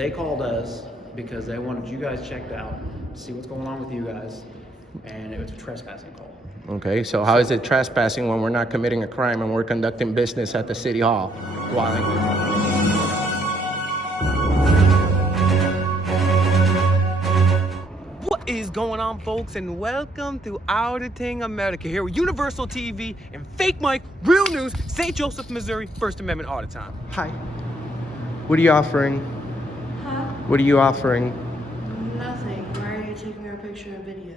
They called us because they wanted you guys checked out to see what's going on with you guys, and it was a trespassing call. Okay, so how is it trespassing when we're not committing a crime and we're conducting business at the city hall? What is going on, folks, and welcome to Auditing America here with Universal TV and Fake Mike, Real News, St. Joseph, Missouri, First Amendment Audit Time. Hi. What are you offering? Huh? What are you offering? Nothing. Why are you taking our picture and video?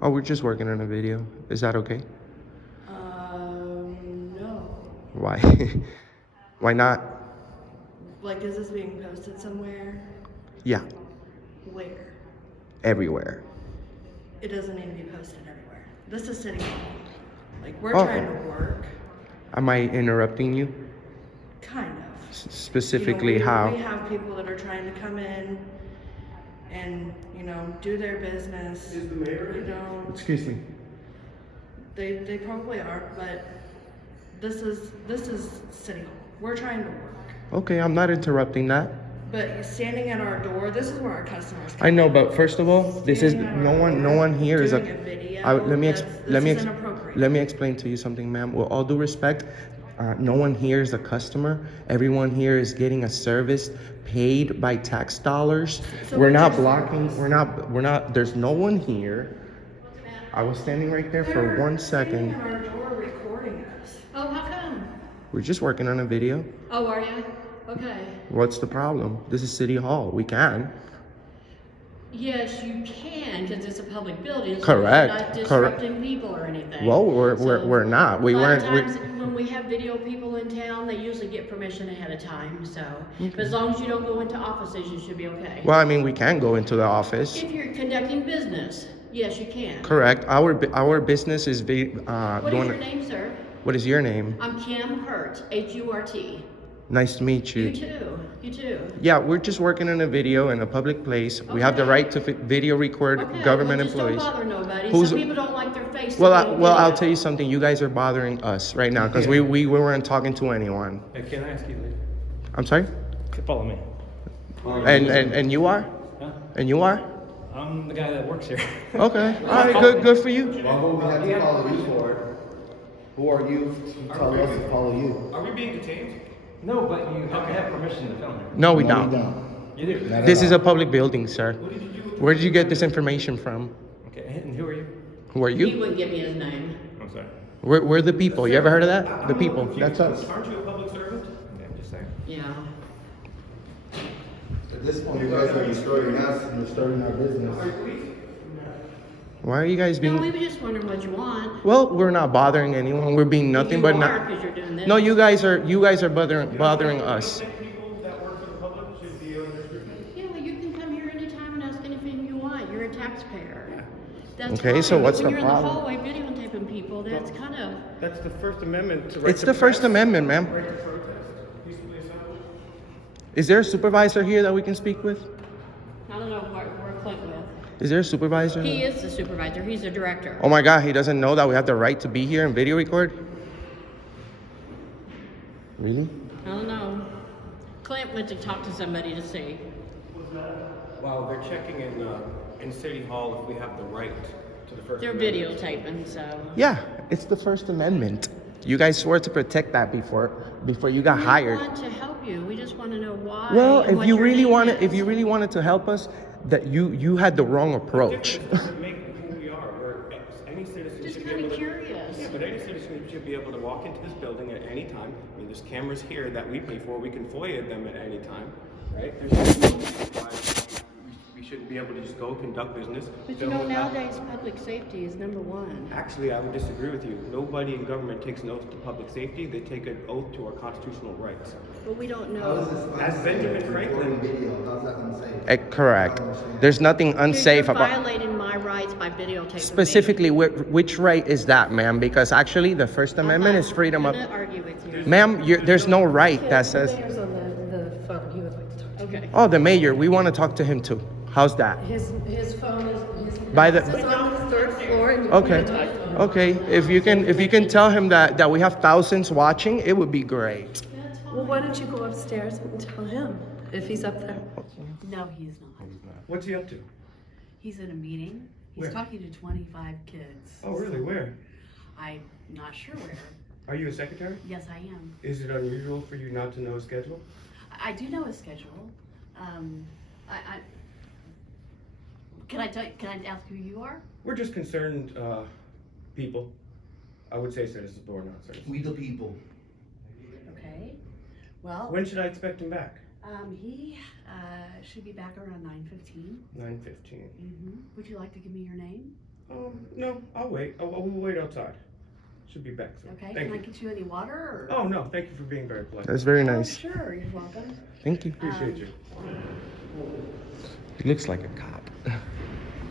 Oh, we're just working on a video. Is that okay? No. Why? Why not? Like, is this being posted somewhere? Yeah, Where? everywhere. It doesn't need to be posted everywhere. This is City Hall. Like, we're Oh. trying to work. Am I interrupting you? Kind of. Specifically, You know, how? We have people that are trying to come in and, do their business. Is the mayor? You know, Excuse me. they probably are, but this is City Hall. We're trying to work. Okay, I'm not interrupting that. But standing at our door, this is where our customers come. I know, but first of all, this is Standing at no our one. No door, one here is a. doing video, Let me that's inappropriate. let me explain to you something, ma'am. With all due respect, no one here is a customer. Everyone here is getting a service paid by tax dollars. So We're not what's your blocking. service? We're not. There's no one here. I was standing right there for 1 second. Standing at our door recording us. Oh, how come? We're just working on a video. Oh, are you? Okay. What's the problem? This is City Hall. We can. Yes, you can, because it's a public building. So Correct, you're not correct. disrupting people or anything. Well, we're not. We a lot weren't. of times when we have video people in town, they usually get permission ahead of time. So, but as long as you don't go into offices, you should be okay. Well, I mean, we can go into the office. If you're conducting business, yes, you can. Correct. Our business is What is your name, sir? What is your name? I'm Kim Hurt, H-U-R-T. Nice to meet you. You too. You too. Yeah, we're just working on a video in a public place. We have the Okay. right to video record Okay, government well, just employees. Don't bother nobody. Who's- Some people don't like their face. Well, to be on I'll video. tell you something. You guys are bothering us right now because we weren't talking to anyone. Hey, can I ask you, Lee? I'm sorry. Follow me. And you are? Huh? And you are? I'm the guy that works here. Okay. All right. Good for you. Well, what we have to follow you for? Who are you to tell us to follow you? Are we being detained? No, but you have to have permission to film here. No, we No, don't. we don't. You do? Not This at is all. a public building, sir. What did you do with Where did you get this information from? Okay, and who are you? Who are He you? wouldn't give me his name. I'm sorry. We're the people. You ever heard of that? The people. That's us. Aren't you a public servant? Okay, I'm just saying. Yeah. At this point, you guys are destroying us and destroying our business. Why are you guys No, being? we were just wondering what you want. Well, we're not bothering anyone. We're being nothing You but are, not. 'cause you're doing this. No, you guys are bothering us. People that work for the public should be under scrutiny. Yeah, well, you can come here anytime and ask anything you want. You're a taxpayer. That's Okay, fine. so But what's when the you're problem? in the hallway videotaping people, that's kind of. That's the First Amendment. It's the First Amendment, ma'am. Right to protest, peacefully assemble. Is there a supervisor here that we can speak with? I don't know what we're Clint with. Is there a supervisor? He is the supervisor. He's the director. Oh my God, he doesn't know that we have the right to be here and video record? Really? I don't know. Clint went to talk to somebody to see. Wow, they're checking in City Hall if we have the right to the First They're Amendment. videotaping, so. Yeah, it's the First Amendment. You guys swore to protect that before you got hired. We want to help you. We just want to know why. Well, and if what you your really name wanted, if is. you really wanted to help us, that you had the wrong approach. It doesn't make who we are. Any citizen Just should be kind able of to. curious. Yeah, but any citizen should be able to walk into this building at any time. I mean, there's cameras here that we pay for. We can FOIA them at any time, right? There's no reason why we shouldn't be able to just go conduct business. But you film know, without- nowadays public safety is number one. Actually, I would disagree with you. Nobody in government takes an oath to public safety. They take an oath to our constitutional rights. But we don't How is know. this As unsafe? Benjamin Recording Franklin- video, how's that unsafe? Correct. There's nothing unsafe You're about. violating my rights by videotaping me. Specifically, which right is that, ma'am? Because actually, the First Amendment is freedom of. I'm not gonna argue with you. Ma'am, there's no right that says. The mayor's on the phone. He would like to talk to you. Okay. Oh, the mayor. We want to talk to him too. How's that? His phone is By the- it's on the third floor. And you Okay. can't talk to him. Okay. If you can tell him that we have thousands watching, it would be great. Well, why don't you go upstairs and tell him? if he's up there. No, he's not. What's he up to? He's in a meeting. He's Where? talking to 25 kids. Oh, really? Where? I'm not sure where. Are you a secretary? Yes, I am. Is it unusual for you not to know a schedule? I do know his schedule. Can I ask who you are? We're just concerned people. I would say citizens, but we're not citizens. We the people. Okay. Well, When should I expect him back? he should be back around 9:15. 9:15. Would you like to give me your name? No, I'll wait. We'll wait outside. Should be back soon. Okay. Thank Can I you. get you any water? Or? Oh, no, thank you for being very polite. That's very Oh, nice. sure. You're welcome. Thank you. Appreciate you. He looks like a cop.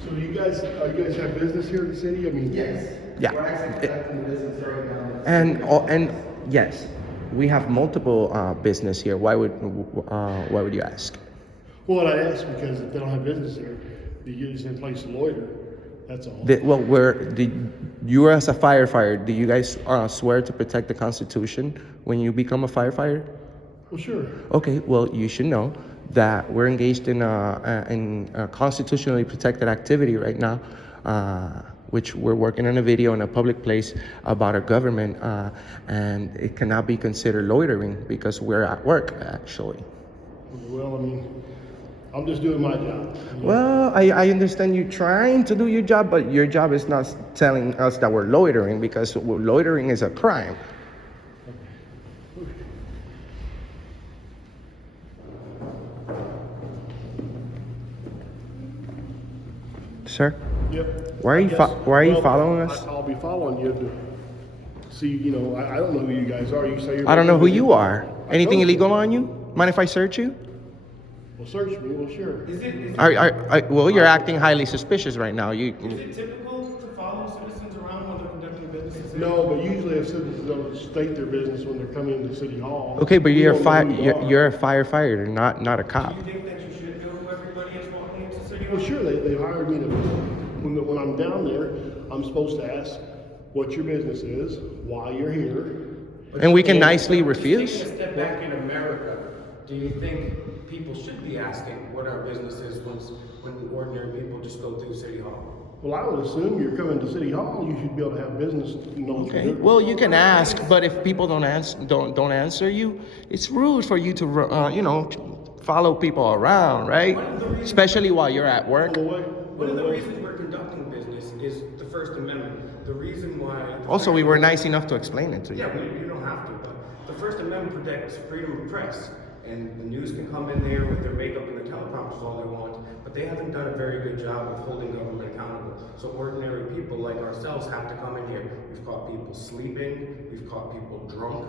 So you guys have business here in the city? I mean, Yes. Yeah. We're actually conducting the business right now. And yes, we have multiple business here. Why would you ask? well, I ask because if they don't have business here, you just in place to loiter. That's all. You as a firefighter, do you guys swear to protect the Constitution when you become a firefighter? Well, sure. Okay, well, you should know that we're engaged in a constitutionally protected activity right now, which we're working on a video in a public place about our government, and it cannot be considered loitering because we're at work, actually. Well, I mean, I'm just doing my job. Well, I understand you trying to do your job, but your job is not telling us that we're loitering because loitering is a crime. Sir, Yep. why are you Well, following us? I'll be following you to see. You know, I don't know who you guys are. You say you're. I don't know who you are. Anything don't. illegal on you? Mind if I search you? Well, search me. Well, sure. Well, you're acting highly suspicious right now. Is it typical to follow citizens around when they're conducting business? No, but usually if citizens don't state their business when they're coming into City Hall. Okay, but we you're don't know who you are. you're a firefighter, not a cop. Do you think that you should know who everybody is walking into City Hall? Well, sure, they hired me to, when I'm down there, I'm supposed to ask what your business is, why you're here. And we can nicely Just refuse. taking a step back in America, do you think people should be asking what our business is when ordinary people just go through City Hall? Well, I would assume you're coming to City Hall, you should be able to have business, you know. Okay. Well, you can ask, but if people don't answer you, it's rude for you to follow people around, right? Especially while you're at work. One of the reasons we're conducting business is the First Amendment. The reason why... Also, we were nice enough to explain it to you. Yeah, you don't have to, but the First Amendment protects freedom of press. And the news can come in there with their makeup and the teleprompters all they want, but they haven't done a very good job of holding government accountable. So ordinary people like ourselves have to come in here. We've caught people sleeping, we've caught people drunk.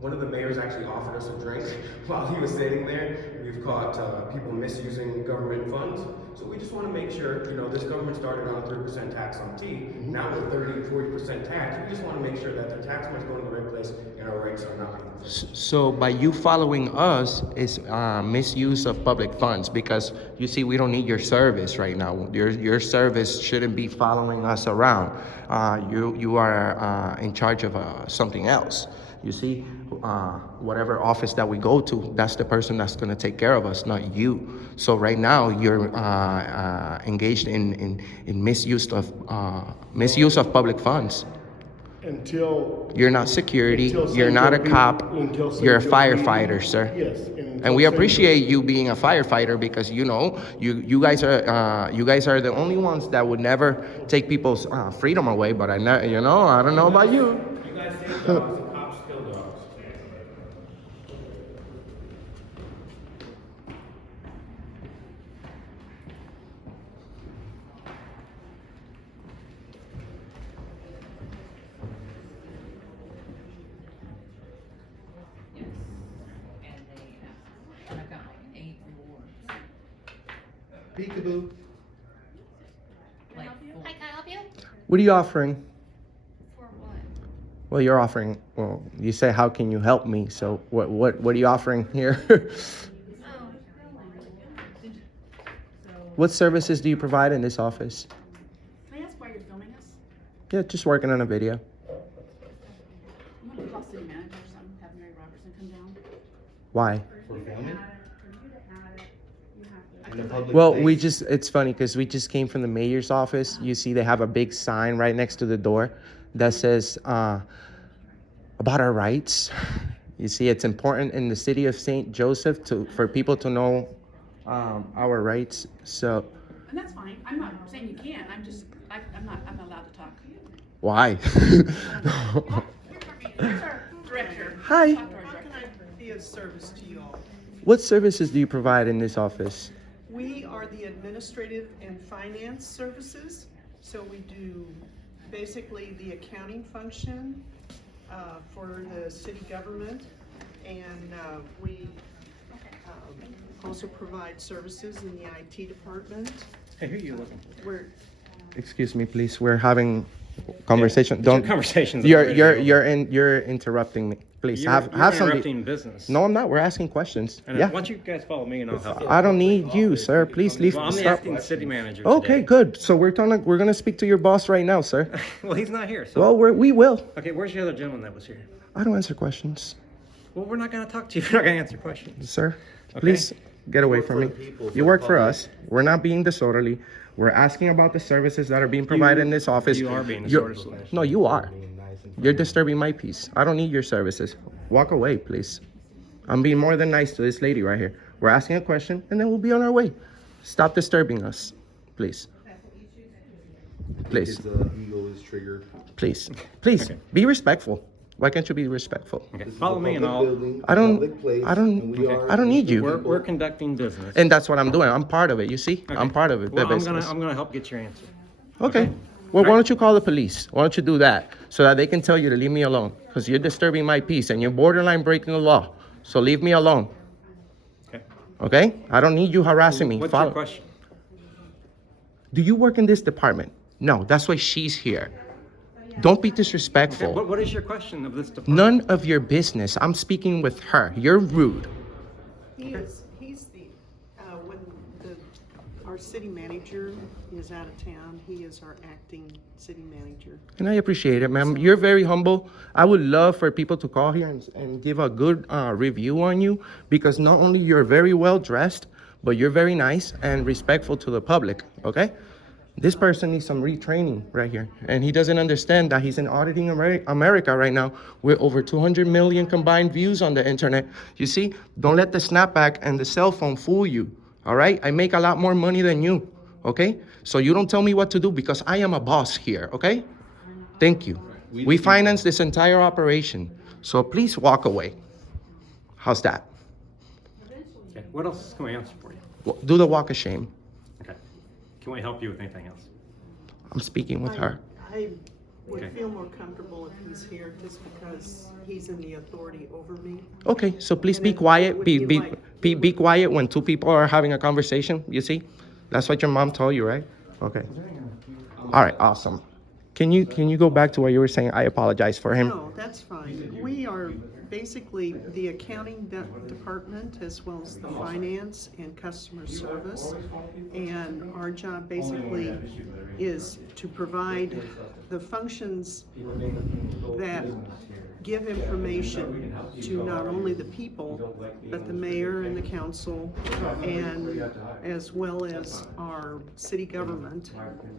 One of the mayors actually offered us a drink while he was sitting there. We've caught people misusing government funds. So we just want to make sure, this government started on a 3% tax on tea. Now we're 30 to 40% tax. We just want to make sure that the tax money's going to the right place and our rights are not being infringed. So by you following us is misuse of public funds because you see we don't need your service right now. Your service shouldn't be following us around. You are in charge of something else. You see, whatever office that we go to, that's the person that's going to take care of us, not you. So right now you're engaged in misuse of public funds. Until. You're not security. Until You're not a something- cop. until You're a something- firefighter, sir. Yes. And we appreciate you being a firefighter because you guys are the only ones that would never take people's freedom away. But I don't know about you. You guys save dogs and cops kill dogs. And I've got like 8 rewards. Peekaboo. Like Hi, can I help you? What are you offering? For what? Well, you're offering. Well, you say, "How can you help me?" So, what are you offering here? What services do you provide in this office? Can I ask why you're filming us? Yeah, just working on a video. You want to call city manager or something, have Mary Robertson come down? Why? For filming? in a public Well, place. it's funny because we just came from the mayor's office. You see, they have a big sign right next to the door that says about our rights. You see, it's important in the city of St. Joseph for people to know our rights. So, And that's fine. I'm not saying you can't. I'm not allowed to talk. why? Here's our director. Hi. Talk to our director. Be of service to you all. What services do you provide in this office? We are the administrative and finance services, so we do basically the accounting function for the city government, and we also provide services in the IT department. Hey, who are you looking for? We're Excuse me, please. We're having conversation. It's Don't. your conversations. You're interrupting me. Please You're have some. interrupting business. No, I'm not. We're asking questions. And Yeah. Why don't you guys follow me and I'll help you. I don't need you, sir. Please leave. Well, I'm the Stop. acting city manager Okay, today. good. So we're gonna speak to your boss right now, sir. Well, he's not here, so. Well, we will. Okay, where's the other gentleman that was here? I don't answer questions, Well, we're not gonna talk to you if you're not gonna answer questions. sir. Okay. Please get away from me. for the people, for You the work for public. us. We're not being disorderly. We're asking about the services that are being provided in this office. You are being You're- disorderly. No, you are. You're disturbing my peace. I don't need your services. Walk away, please. I'm being more than nice to this lady right here. We're asking a question, and then we'll be on our way. Stop disturbing us, please. Please, His ego is triggered. please, please, be respectful. Why can't you be respectful? Okay, This is follow a me and public I'll. building, I don't- public place, I don't- and we are- I don't need you. We're conducting business. And that's what I'm doing. I'm part of it. You see, Okay. I'm part of it. Well, the I'm business. gonna help get your answer. Okay. Well, why don't you call the police? Why don't you do that so that they can tell you to leave me alone? Because you're disturbing my peace and you're borderline breaking the law. So leave me alone. Okay. Okay? I don't need you harassing me. What's Follow. your question? Do you work in this department? No, that's why she's here. Don't be Okay, disrespectful. what is your question of this department? None of your business. I'm speaking with her. You're rude. He's the, when our city manager is out of town, he is our acting city manager. And I appreciate it, ma'am. You're very humble. I would love for people to call here and give a good review on you because not only you're very well dressed, but you're very nice and respectful to the public, okay? This person needs some retraining right here. And he doesn't understand that he's in Auditing America right now with over 200 million combined views on the internet. You see, don't let the snapback and the cell phone fool you, all right? I make a lot more money than you, okay? So you don't tell me what to do because I am a boss here, okay? Thank you. We finance this entire operation, so please walk away. How's that? Okay, what else can we answer for you? Do the walk of shame. Okay. Can we help you with anything else? I'm speaking with her. I would Okay. feel more comfortable if he's here, just because he's in the authority over me. Okay, so please And be then quiet. would Be you be like- be quiet when two people are having a conversation. You see, that's what your mom told you, right? Okay. All right. Awesome. Can you go back to what you were saying? I apologize for him. No, that's fine. We are basically the accounting department as well as the finance and customer service. And our job basically is to provide the functions that give information to not only the people, but the mayor and the council, and as well as our city government,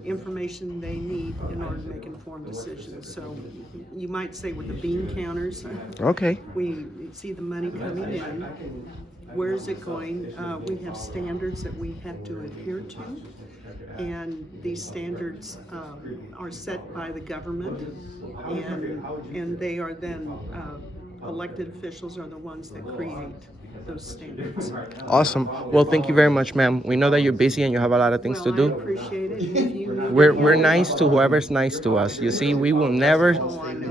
information they need in order to make informed decisions. So you might say we're the bean counters. Okay. We see the money coming in. Where is it going? We have standards that we have to adhere to. And these standards are set by the government, and they are then, elected officials are the ones that create those standards. Awesome. Well, thank you very much, ma'am. We know that you're busy and you have a lot of things to Well, I do. appreciate it. If you need We're help, nice to whoever's nice to us. You see, we will never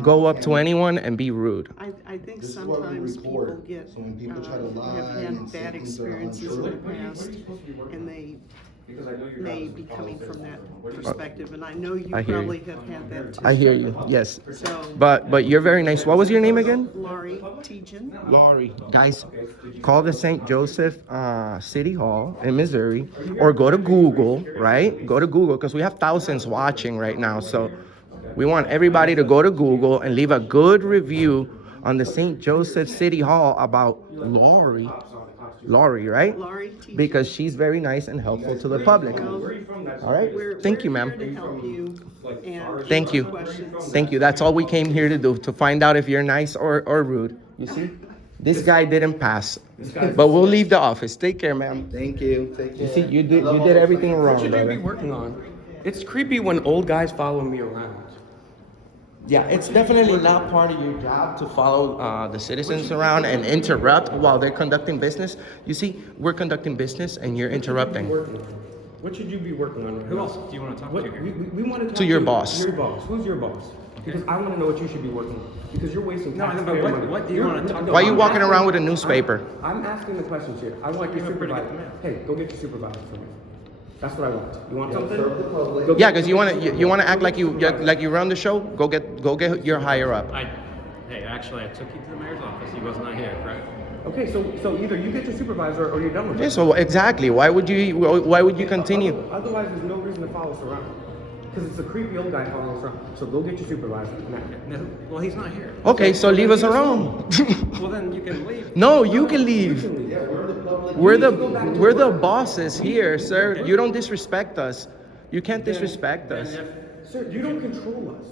go up to anyone and be rude. I think This is what we sometimes people report. get, So when people try to lie have and had say bad things that are experiences in the untrue. past, and they may be coming from that perspective, and I know you I hear you. probably have had that too. I hear you. Yes. So, But you're very nice. What was your name again? Laurie Tejan. Laurie. Guys, call the St. Joseph City Hall in Missouri or go to Google, right? Go to Google because we have thousands watching right now. So we want everybody to go to Google and leave a good review on the St. Joseph City Hall about Laurie. Laurie, right? Laurie teaches. Because she's very nice and helpful to the public. Where are you from? That's All right. Thank you, ma'am. We're here to help you and Thank you. answer questions. Thank you. That's all we came here to do, to find out if you're nice or rude. You see? This guy didn't pass. But we'll leave the office. Take care, ma'am. Thank you. Take care. You see, you did everything What wrong, should you be brother. working on? It's creepy when old guys follow me around. Yeah, it's definitely not part of your job to follow the citizens around and interrupt while they're conducting business. You see, we're conducting business and you're interrupting. What should you be working on? Who else do you want to talk What, to here? we want to talk To your boss. Your boss. Who's your boss? Because I want to know what you should be working on. Because you're wasting No, time. but what do you want to talk about? Why are you walking around with a newspaper? I'm asking the questions here. I want your Give a pretty good supervisor. command. Hey, go get your supervisor for me. That's what I want. You want something? Serve the public. Go Yeah, get- because you want to act like you run the show. Go get your higher up. Hey, actually, I took you to the mayor's office. He was not here, correct? Okay, so either you get your supervisor or you're done with Yeah, it. so exactly. Why would you continue? Otherwise, there's no reason to follow us around. Because it's a creepy old guy following us around. So go get your supervisor. Now. No, well, he's not here. Okay, so leave us alone. Well, then you can leave. No, you can leave. Yeah, we're the public. We're the bosses here, sir. You don't disrespect us. You can't disrespect us. Sir, you don't control us.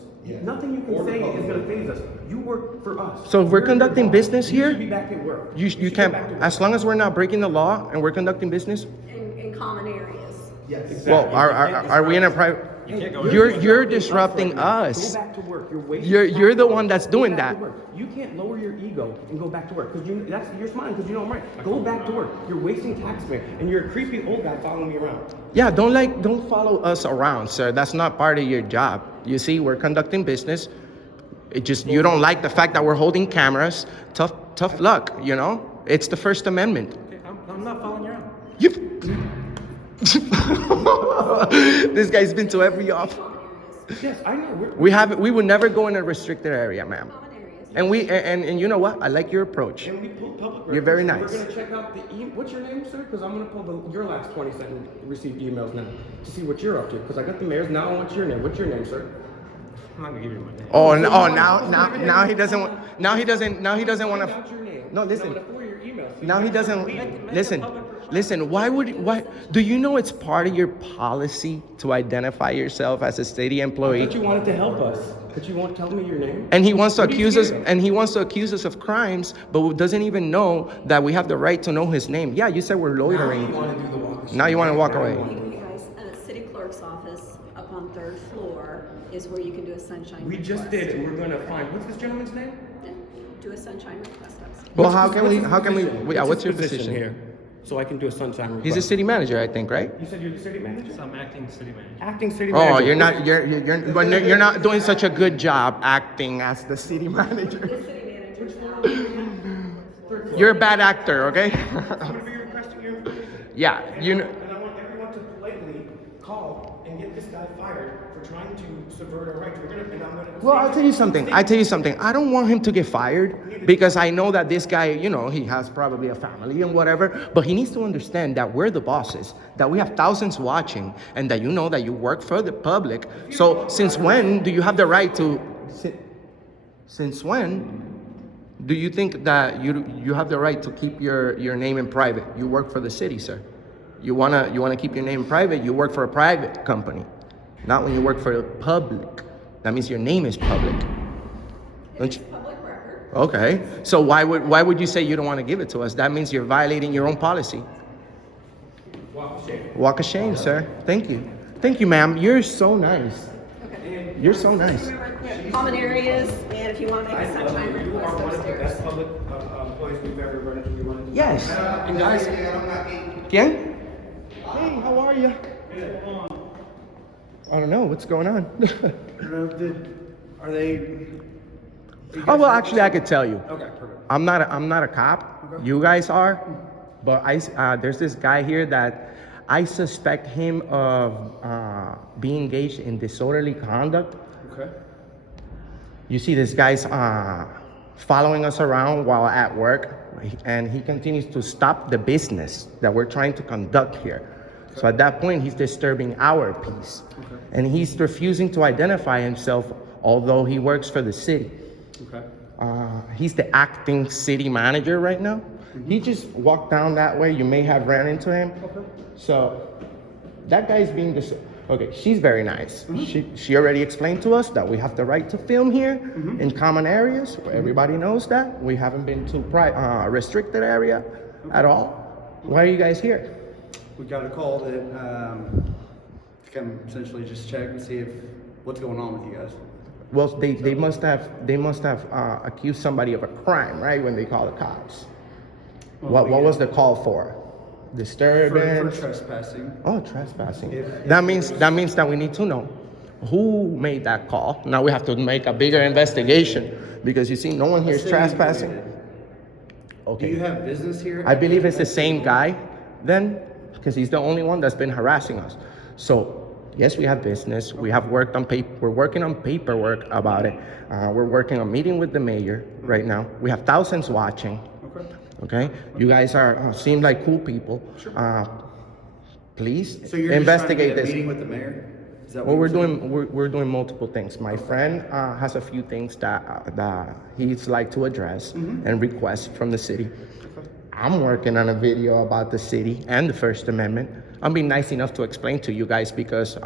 Nothing you can say is going to phase us. You work for us. So if we're conducting business You here, should be back at work. you should can't. go back to work. As long as we're not breaking the law and we're conducting business. In common areas. Yes. Well, are we in a private? You can't go You're disrupting us. Go back to work. You're wasting You're time. the one that's doing Go back that. to work. You can't lower your ego and go back to work because you're smiling because you know I'm right. Go back to work. You're wasting taxpayer and you're a creepy old guy following me around. Yeah, don't follow us around, sir. That's not part of your job. You see, we're conducting business. It just you don't like the fact that we're holding cameras. Tough luck, you know. It's the First Amendment. Okay, I'm not following you around. You. This guy's been to every office. Yes, I know. We would never go in a restricted area, ma'am. And and you know what? I like your approach. And we pull public records. You're very and nice. We're gonna check out the what's your name, sir? Because I'm gonna pull your last 20 second received emails now to see what you're up to. Because I got the mayor's. Now I want your name. What's your name, sir? I'm not gonna give you my name. Now he doesn't want Find out to. your name. No, And listen. I'm gonna forward your email. So Now you he guys can doesn't leave. listen. Why do you know it's part of your policy to identify yourself as a city employee? But you wanted to help us. But you won't tell me your name. And he wants to What are you accuse us scared of? and he wants to accuse us of crimes, but doesn't even know that we have the right to know his name. Yeah, you said we're Now you loitering. want to do the walk. Now you want to walk Now you away. wanna- You guys, city clerk's office up on 3rd floor is where you can do a sunshine We request. just did, and we're gonna find. What's this gentleman's name? Yeah, do a sunshine request upstairs. Well, What's what's your his position? here? So I can do a sunshine request. He's a city manager, I think, right? You said you're the city manager? So I'm acting city manager. Acting city manager. Oh, you're not doing such a good job acting as the city manager. The city manager's out. You're a bad actor, okay? I'm gonna be requesting your information. Yeah, you know. And I want everyone to politely call and get this guy fired for trying to subvert our rights. And I'm gonna. Well, I'll tell you something. I don't want him to get fired because I know that this guy, you know, he has probably a family and whatever, but he needs to understand that we're the bosses, that we have thousands watching, and that you know that you work for the public. So since when do you have the right to, since when do you think that you have the right to keep your name in private? You work for the city, sir. You wanna keep your name private, you work for a private company. Not when you work for the public. That means your name is public. Don't you? Public record. Okay. So why would you say you don't want to give it to us? That means you're violating your own policy. Walk of shame, sir. Thank you. Thank you, ma'am. You're so nice. Okay. You're so nice. Remember, common areas, and if you want to make a sunshine You request are one of the upstairs. best public employees we've ever run into. You run into. Yes. And guys, ¿Quién? Hey, how are you? I don't know. What's going on? Are they? Oh, well, actually, I could tell you. okay, perfect. I'm not a cop. You guys are, but there's this guy here that I suspect him of being engaged in disorderly conduct. Okay. You see, this guy's following us around while at work, and he continues to stop the business that we're trying to conduct here. So at that point, he's disturbing our peace, and he's refusing to identify himself, although he works for the city. Okay. He's the acting city manager right now, He just walked down that way. You may have ran into him. Okay. So that guy's being okay, she's very nice. She already explained to us that we have the right to film here in common areas where everybody knows that. We haven't been to restricted area at all. Why are you guys here? We got a call that, to come essentially just check and see what's going on with you guys. Well, they must have accused somebody of a crime, right? When they call the cops. What was the call for? Disturbance. For trespassing. Oh, trespassing. If That means that we need to know who made that call. Now we have to make a bigger investigation because you see, no one here is Let's say you trespassing. related. Okay. Do you have business here? I believe it's the same guy then, because he's the only one that's been harassing us. So yes, we have business. We have worked on We're working on paperwork about it. We're working on meeting with the mayor right now. We have thousands watching. Okay. You guys seem like cool people. Please So you're investigate just trying to get a this. meeting with the mayor? Is that Well, what we're you're saying? doing we're doing multiple things. My friend has a few things that he's like to address and request from the city. I'm working on a video about the city and the First Amendment. I'm being nice enough to explain to you guys because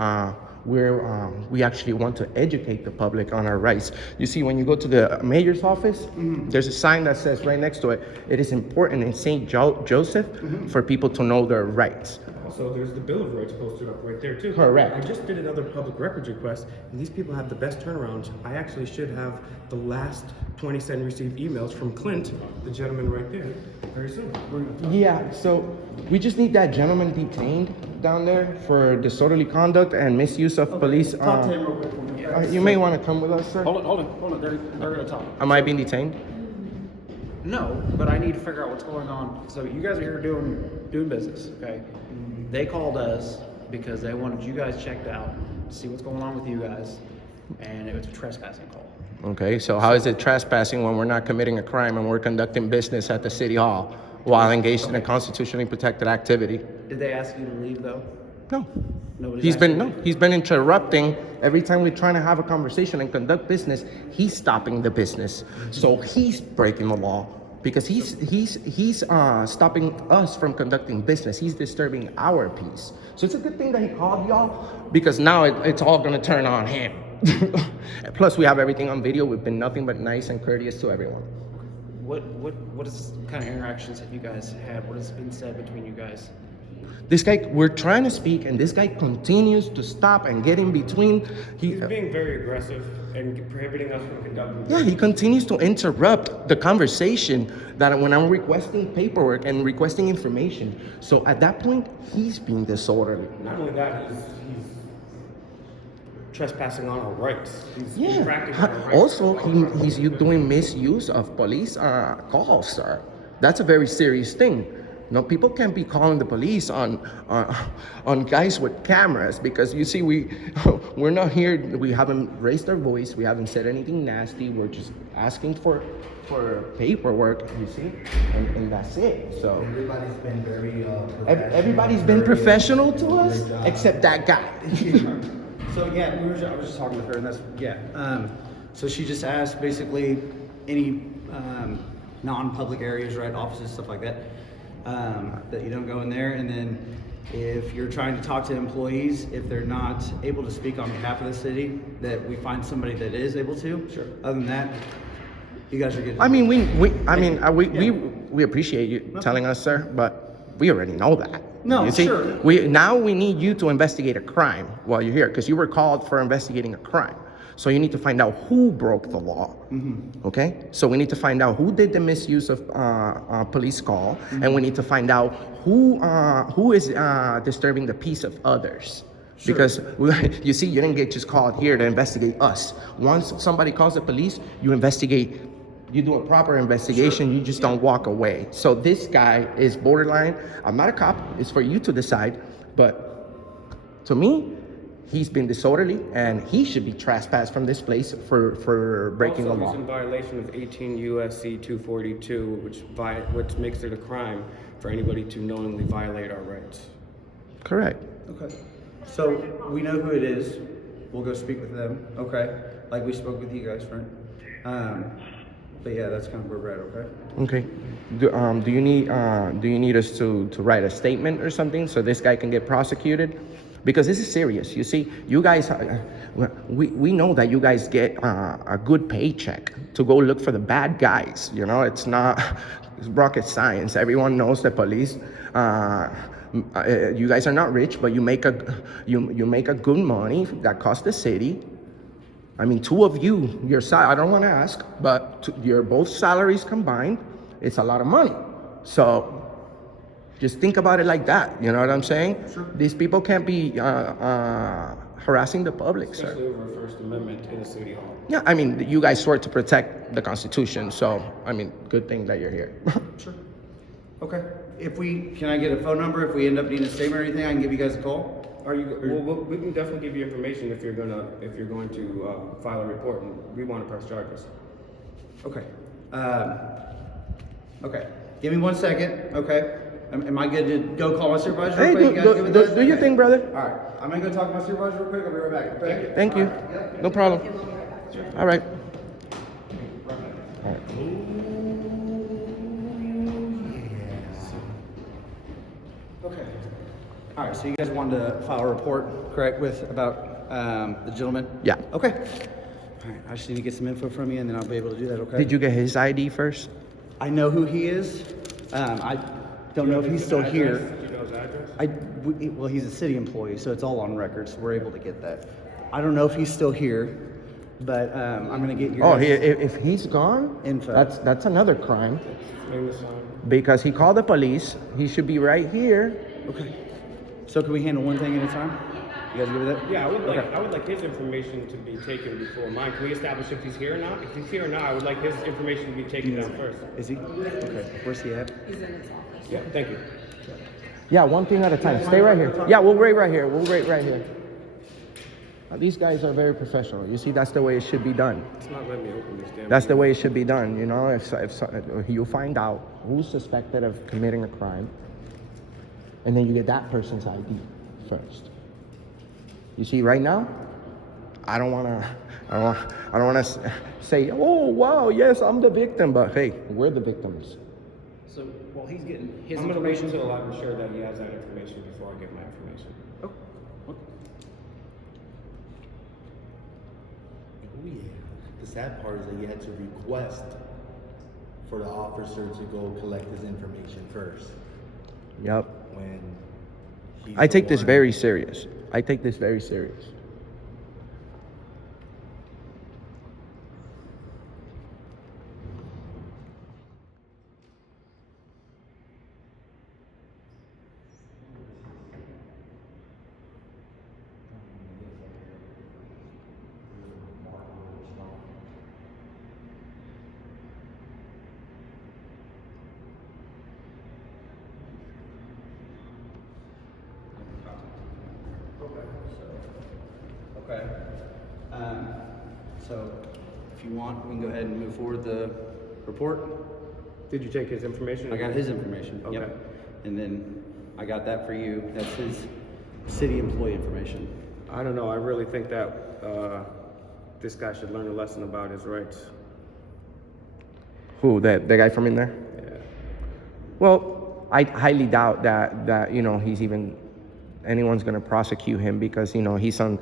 we actually want to educate the public on our rights. You see, when you go to the mayor's office, there's a sign that says right next to it, it is important in St. Joseph for people to know their rights. Also, there's the Bill of Rights posted up right there too. Correct. I just did another public records request, and these people have the best turnarounds. I actually should have the last 20 cent received emails from Clint, the gentleman right there, very soon. We're gonna talk. Yeah, so we just need that gentleman detained down there for disorderly conduct and misuse of police. Talk to him real quick for me. You may want to come with us, sir. Hold on. They're gonna talk. Am I being detained? No, but I need to figure out what's going on. So you guys are here doing business, okay? They called us because they wanted you guys checked out to see what's going on with you guys, and it was a trespassing call. Okay, so how is it trespassing when we're not committing a crime and we're conducting business at the city hall while engaged in a constitutionally protected activity? Did they ask you to leave though? No. Nobody's He's asked you to been he's been interrupting every time we're trying to have a conversation and conduct business. He's stopping the business, so he's breaking the law because he's stopping us from conducting business. He's disturbing our peace. So it's a good thing that he called y'all because now it's all gonna turn on him. Plus, we have everything on video. We've been nothing but nice and courteous to everyone. What kind of interactions have you guys had? What has been said between you guys? This guy, we're trying to speak, and this guy continues to stop and get in between. He's being very aggressive and prohibiting us from conducting. Yeah, he continues to interrupt the conversation that when I'm requesting paperwork and requesting information. So at that point, he's being disorderly. Not only that, he's trespassing on our rights. He's practicing our rights. Also, he's doing misuse of police calls, sir. That's a very serious thing. No, people can't be calling the police on guys with cameras because you see, we're not here. We haven't raised our voice. We haven't said anything nasty. We're just asking for paperwork. You see, and that's it. So Everybody's been very everybody's been professional to us except that guy. So yeah, I was just talking with her, and so she just asked basically any non-public areas, right, offices, stuff like that, that you don't go in there, and then if you're trying to talk to employees, if they're not able to speak on behalf of the city, that we find somebody that is able to. Sure. Other than that, you guys are good. I mean, we appreciate you telling us, sir, but we already know that. No, you see, sure. we need you to investigate a crime while you're here because you were called for investigating a crime. So you need to find out who broke the law. Okay? So we need to find out who did the misuse of police call, and we need to find out who is disturbing the peace of others. Sure. Because you see, you didn't get just called here to investigate us. Once somebody calls the police, you investigate. You do a proper investigation. Sure. You just don't walk away. So this guy is borderline. I'm not a cop. It's for you to decide. But to me, he's been disorderly, and he should be trespassed from this place for breaking the law. He's in violation of 18 U.S.C. 242, which makes it a crime for anybody to knowingly violate our rights. Correct. Okay. So we know who it is. We'll go speak with them. Okay. Like we spoke with you guys, right? But yeah, that's kind of where we're at, okay? Okay. Do you need us to write a statement or something so this guy can get prosecuted? Because this is serious. You see, you guys, we know that you guys get a good paycheck to go look for the bad guys. You know, it's not rocket science. Everyone knows the police. You guys are not rich, but you make a good money that costs the city. I mean, two of you, I don't want to ask, but your both salaries combined, it's a lot of money. So just think about it like that. You know what I'm saying? Sure. These people can't be harassing the public, sir. Especially over First Amendment in a city hall. Yeah, I mean, you guys swear to protect the Constitution, so, I mean, good thing that you're here. Sure. Okay. Can I get a phone number? If we end up needing a statement or anything, I can give you guys a call? Well, we can definitely give you information if you're going to file a report and we want to press charges. Okay. Okay. Give me 1 second, okay? Am I good to go call my supervisor real Hey, quick? You guys good with that? do your thing, brother. All right. I'm gonna go talk to my supervisor real quick. I'll be right back, okay? Thank you. All right. Yep. No problem. All right. Okay. All right, so you guys wanted to file a report, correct, about the gentleman? Yeah. Okay. All right, I just need to get some info from you and then I'll be able to do that, okay? Did you get his ID first? I know who he is. I don't know if he's still here. Do you know his address? Well, he's a city employee, so it's all on record, so we're able to get that. I don't know if he's still here, but I'm gonna get your If he's gone, info. that's another crime. Name the sign. Because he called the police. He should be right here. Okay. So can we handle one thing at a time? You guys good with that? Yeah, I would like his information to be taken before mine. Can we establish if he's here or not? If he's here or not, I would like his information to be taken down first. Is he? Okay. Where's he at? He's in his office. Yeah, thank you. Yeah, one thing at a time. Stay right here. Yeah, we'll wait right here. We'll wait right here. These guys are very professional. You see, that's the way it should be done. It's not letting me open this damn That's the way it should be done. You know, if you find out who's suspected of committing a crime, and then you get that person's ID first. You see, right now, I don't wanna say, oh wow, yes, I'm the victim, but hey, we're the victims. So, well, he's getting his I'm going to wait information. until I'm sure that he has that information before I get my information. Oh, okay. Oh yeah. The sad part is that you had to request for the officer to go collect his information first. Yep. When I take this very serious. I take this very serious. Okay. So, if you want, we can go ahead and move forward the report. Did you take his information? I got his information. Okay. Yep. And then I got that for you. That's his city employee information. I don't know. I really think that this guy should learn a lesson about his rights. Who? The guy from in there? Yeah. Well, I highly doubt that anyone's gonna prosecute him because he's on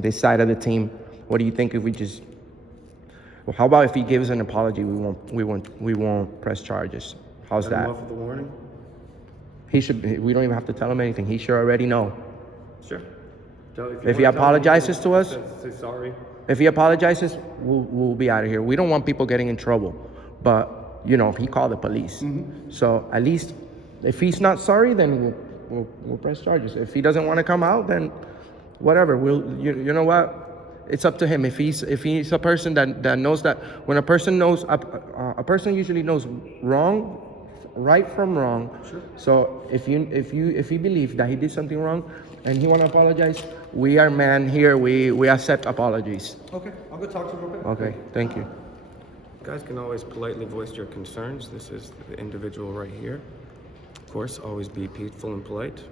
this side of the team. What do you think if we just? Well, how about if he gives an apology? We won't press charges. How's Let him that? off with the warning? He should. We don't even have to tell him anything. He should already know. Sure. If he apologizes to us, say sorry. if he apologizes, we'll be out of here. We don't want people getting in trouble, but he called the police. Mm-hmm. So at least if he's not sorry, then we'll press charges. If he doesn't want to come out, then whatever. You know what? It's up to him. If he's a person that knows that when a person knows a person usually knows right from wrong. Sure. So if he believes that he did something wrong and he want to apologize, we are men here. We accept apologies. Okay, I'll go talk to him real quick. Okay, thank you. You guys can always politely voice your concerns. This is the individual right here. Of course, always be peaceful and polite.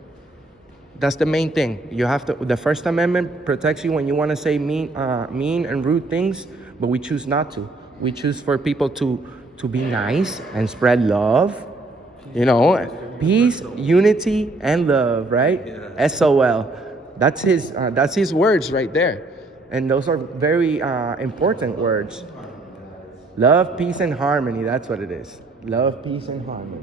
That's the main thing. You have to. The First Amendment protects you when you want to say mean and rude things, but we choose not to. We choose for people to be nice and spread love. You know, peace, unity, and love, right? SOL. That's his words right there. And those are very important words. Love, peace, and harmony. That's what it is. Love, peace, and harmony.